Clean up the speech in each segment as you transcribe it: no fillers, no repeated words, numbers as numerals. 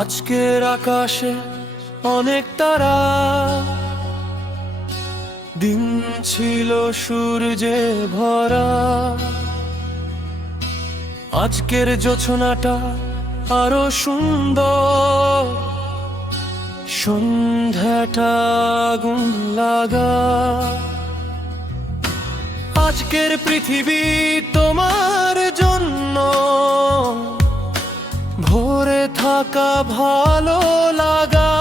আজকের আকাশে অনেক তারা, দিন ছিল সূর্যে ভরা। আজকের জোছনাটা আরো সুন্দর, সন্ধ্যাটা আগুন লাগা। আজকের পৃথিবী তোমার জন্য ভরে থাকা ভালো লাগা।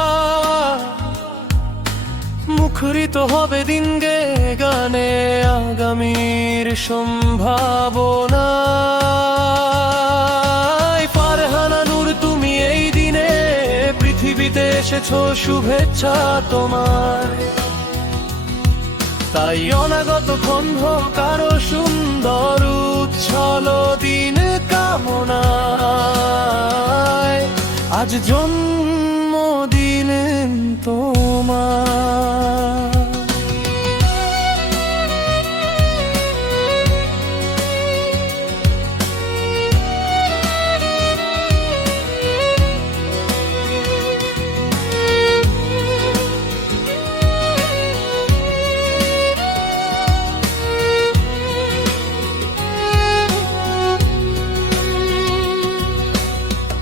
মুখরিত হবে দিন গে গানে আগামীর সম্ভাবনা। ফারহানা নূর, তুমি এই দিনে পৃথিবীতে এসেছো, শুভেচ্ছা তোমার। তাই অনাগত ক্ষণ হোক আরো সুন্দর, উচ্ছল দিন কামনায়। আজ জন্মদিন তোমার।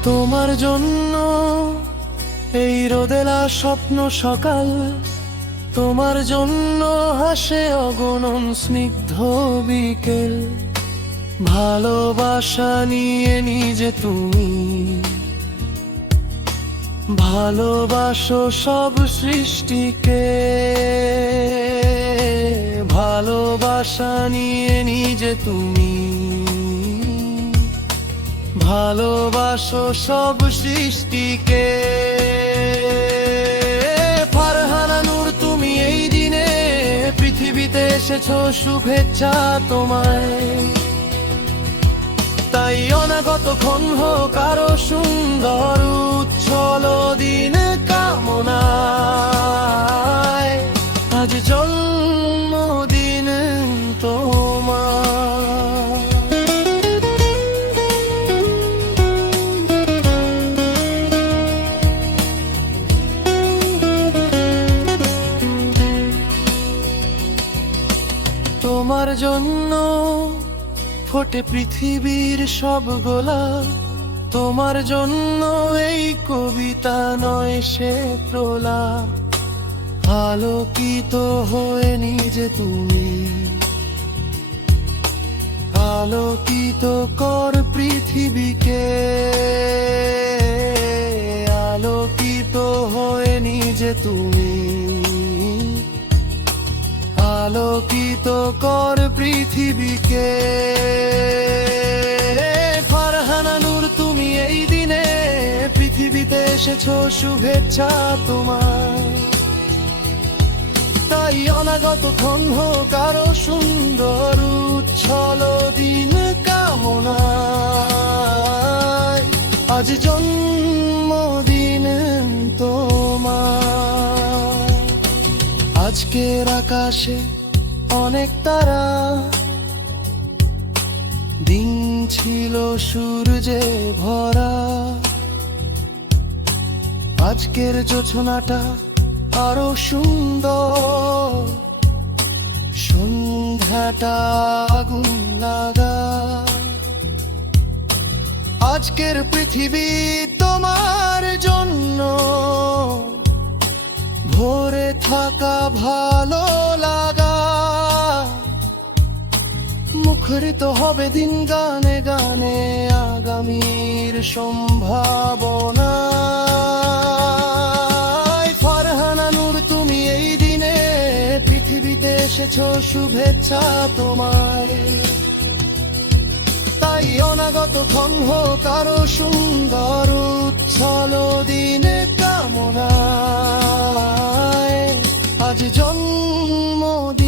তোমার জন্য এই রোদেলা স্বপ্ন সকাল, তোমার জন্য হাসে অগণন স্নিগ্ধ বিকেল। ভালোবাসা নিয়ে নিজে তুমি ভালোবাসো সব সৃষ্টিকে। ভালোবাসা নিয়ে নিজে তুমি ভালোবাসো সব সৃষ্টিকে। ফারহানা নূর, তুমি এই দিনে পৃথিবীতে এসেছো, শুভেচ্ছা তোমায়। তাই অনাগত ক্ষণ হোক আরো সুন্দর, উচ্ছল দিন কামনায়। আজ জন্মদিন তোমার। তোমার জন্য ফোটে পৃথিবীর সব গোলাপ, তোমার জন্য এই কবিতা নয় সে প্রলাপ। আলোকিত হয়ে নিজে তুমি আলোকিত কর পৃথিবীকে। আলোকিত হয়ে নিজে তুমি আলোকিত কর পৃথিবীকে। ফারহানা নূর, তুমি এই দিনে পৃথিবীতে এসেছো, শুভেচ্ছা তোমার। তাই অনাগত ক্ষণ হোক আরো সুন্দর, উচ্ছল দিন কামনায়। আজ জন্মদিন তোমার। আজকের আকাশে অনেক তারা, দিন ছিল সূর্যে ভরা। আজকের জোছনাটা আরো সুন্দর, সন্ধ্যাটা আগুন লাগা। আজকের পৃথিবী তোমার জন্য ভরে থাকা ভালো লাগা। মুখরিত হবে দিন গানে গানে আগামীর সম্ভাবনা। ফারহানা নূর, তুমি এই দিনে পৃথিবীতে এসেছো, শুভেচ্ছা তোমায়। তাই অনাগত ক্ষণ হোক আরো সুন্দর, উচ্ছল দিন কামনায়। আজ জন্মদিন